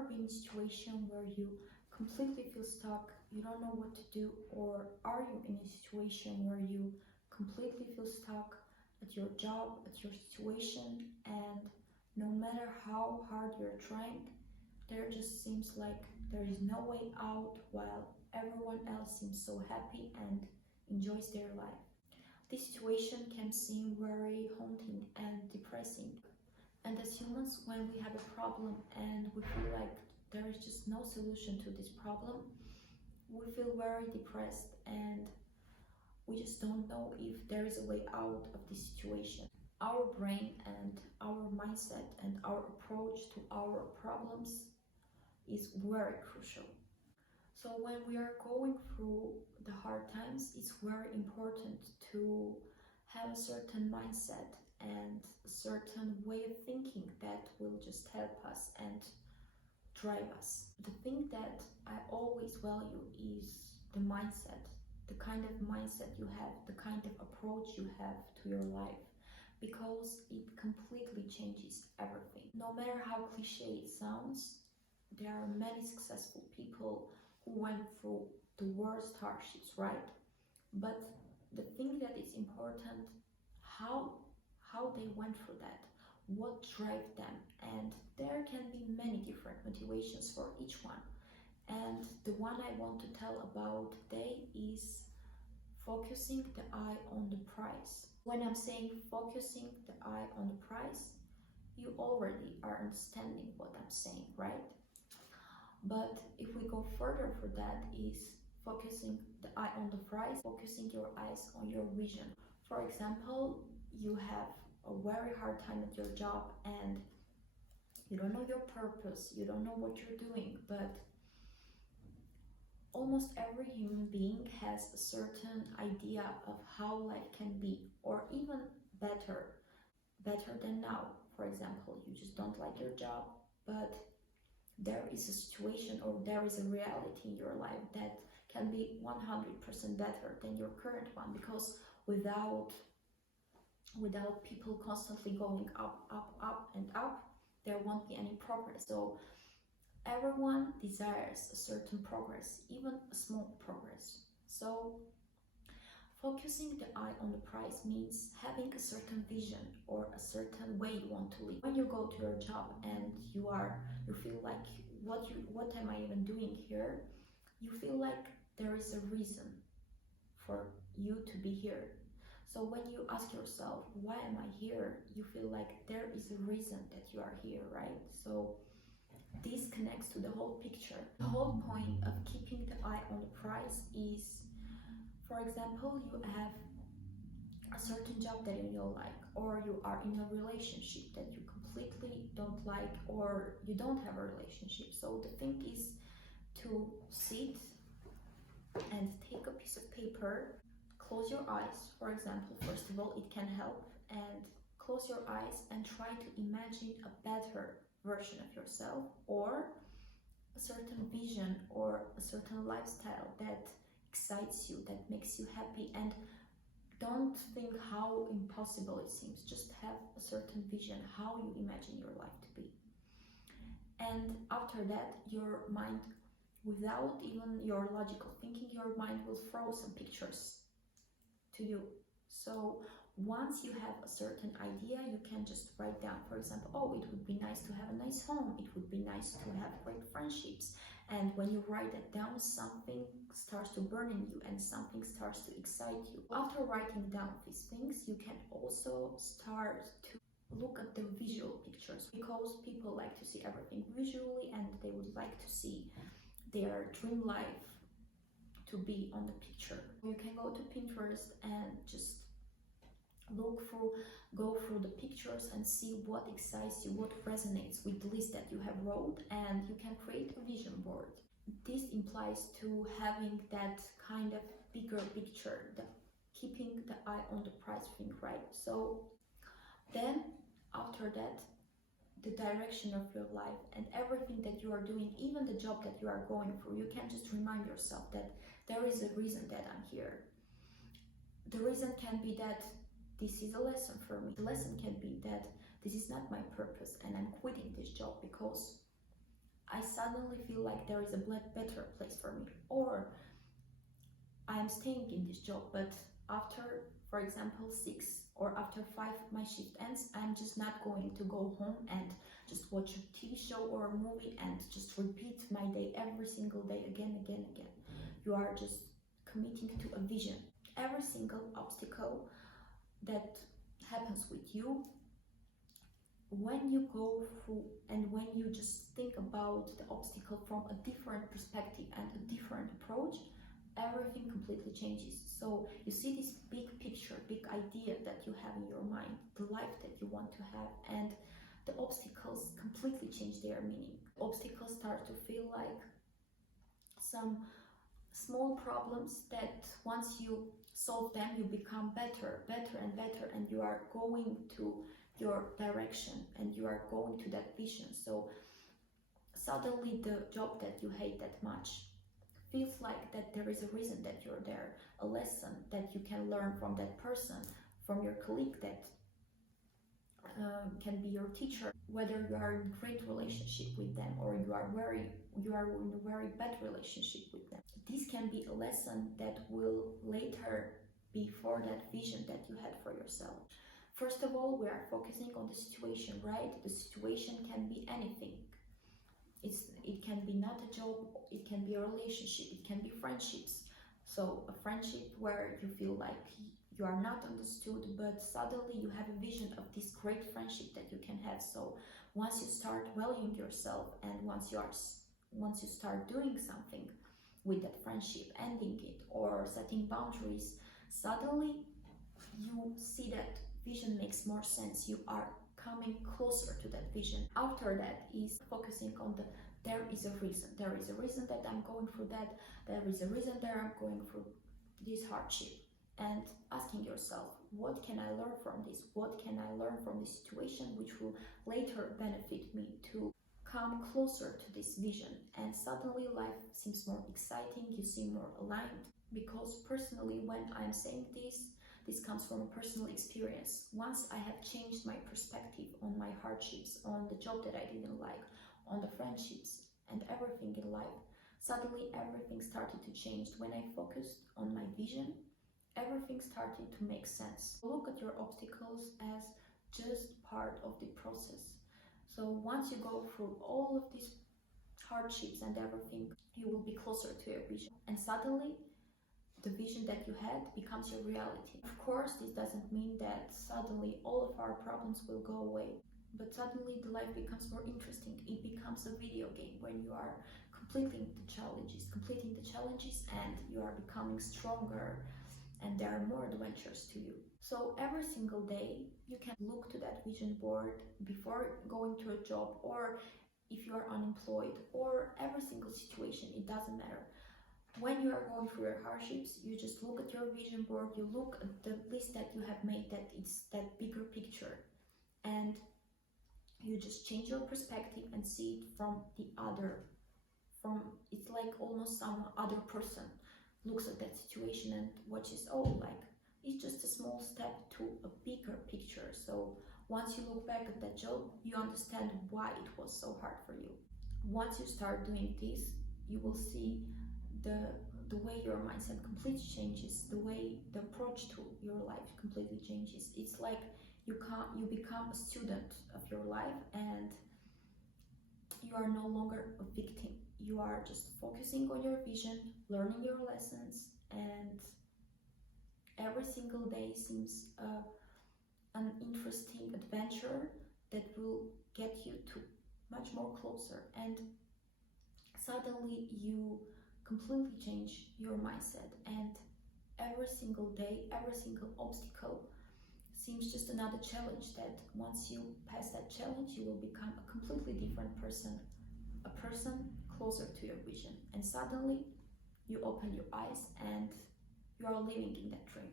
ever been in a situation where you completely feel stuck, you don't know what to do, or are you in a situation where you completely feel stuck at your job, at your situation, and no matter how hard you're trying, there just seems like there is no way out while everyone else seems so happy and enjoys their life. This situation can seem very haunting and depressing. And as humans, when we have a problem and we feel like there is just no solution to this problem, we feel very depressed and we just don't know if there is a way out of this situation. Our brain and our mindset and our approach to our problems is very crucial. So when we are going through the hard times, it's very important to have a certain mindset and a certain way of thinking that will just help us and drive us. The thing that I always value is the mindset, the kind of mindset you have, the kind of approach you have to your life, because it completely changes everything. No matter how cliche it sounds, there are many successful people who went through the worst hardships, right? But the thing that is important, how they went through that, what drove them, and there can be many different motivations for each one. And the one I want to tell about today is focusing the eye on the prize. When I'm saying focusing the eye on the prize, you already are understanding what I'm saying, right? But if we go further for that, is focusing the eye on the prize, focusing your eyes on your vision. For example, you have a very hard time at your job and you don't know your purpose, you don't know what you're doing, but almost every human being has a certain idea of how life can be, or even better than now. For example, you just don't like your job, but there is a situation or there is a reality in your life that can be 100% better than your current one, because without people constantly going up and up, there won't be any progress. So everyone desires a certain progress, even a small progress. So focusing the eye on the prize means having a certain vision or a certain way you want to live. When you go to your job and you feel like, what am I even doing here? You feel like there is a reason for you to be here. So when you ask yourself, why am I here? You feel like there is a reason that you are here, right? So this connects to the whole picture. The whole point of keeping the eye on the prize is, for example, you have a certain job that you don't like, or you are in a relationship that you completely don't like, or you don't have a relationship. So the thing is to sit and take a piece of paper, close your eyes, for example. First of all, it can help, and close your eyes and try to imagine a better version of yourself, or a certain vision or a certain lifestyle that excites you, that makes you happy. And don't think how impossible it seems, just have a certain vision, how you imagine your life to be. And after that, your mind, without even your logical thinking, your mind will throw some pictures to you. So once you have a certain idea, you can just write down, for example, oh, it would be nice to have a nice home, it would be nice to have great friendships. And when you write that down, something starts to burn in you and something starts to excite you. After writing down these things, you can also start to look at the visual pictures, because people like to see everything visually and they would like to see their dream life to be on the picture. You can go to Pinterest and just go through the pictures and see what excites you, what resonates with the list that you have wrote, and you can create a vision board. This implies to having that kind of bigger picture, keeping the eye on the prize thing, right? So then after that, the direction of your life and everything that you are doing, even the job that you are going through, you can just remind yourself that there is a reason that I'm here. The reason can be that this is a lesson for me. The lesson can be that this is not my purpose and I'm quitting this job because I suddenly feel like there is a better place for me, or I'm staying in this job, but after, for example, 6 or after 5 my shift ends, I'm just not going to go home and just watch a TV show or a movie and just repeat my day every single day again. You are just committing to a vision. Every single obstacle that happens with you, when you go through and when you just think about the obstacle from a different perspective and a different approach, everything completely changes. So you see this big picture, big idea that you have in your mind, the life that you want to have, and the obstacles completely change their meaning. Obstacles start to feel like some small problems that once you solve them, you become better and you are going to your direction and you are going to that vision. So suddenly the job that you hate that much feels like that there is a reason that you're there, a lesson that you can learn from that person, from your colleague that can be your teacher, whether you are in a great relationship with them or you are in a very bad relationship with them. This can be a lesson that will later be for that vision that you had for yourself. First of all, we are focusing on the situation, right? The situation can be anything. It can be not a job, it can be a relationship, it can be friendships. So a friendship where you feel like you are not understood, but suddenly you have a vision of this great friendship that you can have. So once you start valuing yourself and once you start doing something with that friendship, ending it or setting boundaries, suddenly you see that vision makes more sense. You are coming closer to that vision. After that is focusing on there is a reason that I'm going through that, there is a reason that I'm going through this hardship, and asking yourself, what can I learn from this? What can I learn from this situation which will later benefit me to come closer to this vision? And suddenly life seems more exciting, you seem more aligned. Because personally, when I'm saying this comes from a personal experience. Once I have changed my perspective on my hardships, on the job that I didn't like, on the friendships and everything in life, suddenly everything started to change. When I focused on my vision, everything started to make sense. Look at your obstacles as just part of the process. So once you go through all of these hardships and everything, you will be closer to your vision. And suddenly the vision that you had becomes your reality. Of course, this doesn't mean that suddenly all of our problems will go away, but suddenly the life becomes more interesting. It becomes a video game when you are completing the challenges and you are becoming stronger and there are more adventures to you. So every single day you can look to that vision board before going to a job, or if you are unemployed, or every single situation, it doesn't matter. When you are going through your hardships, you just look at your vision board, you look at the list that you have made, that it's that bigger picture, and you just change your perspective and see it from it's like almost some other person looks at that situation and watches, oh, like it's just a small step to a bigger picture. So once you look back at that job, you understand why it was so hard for you. Once you start doing this, you will see the way your mindset completely changes, the way the approach to your life completely changes. It's like you become a student of your life and you are no longer a victim. You are just focusing on your vision, learning your lessons, and every single day seems an interesting adventure that will get you to much more closer. And suddenly you completely change your mindset, and every single day, every single obstacle seems just another challenge, that once you pass that challenge, you will become a completely different person, a person closer to your vision. And suddenly you open your eyes and you are living in that dream.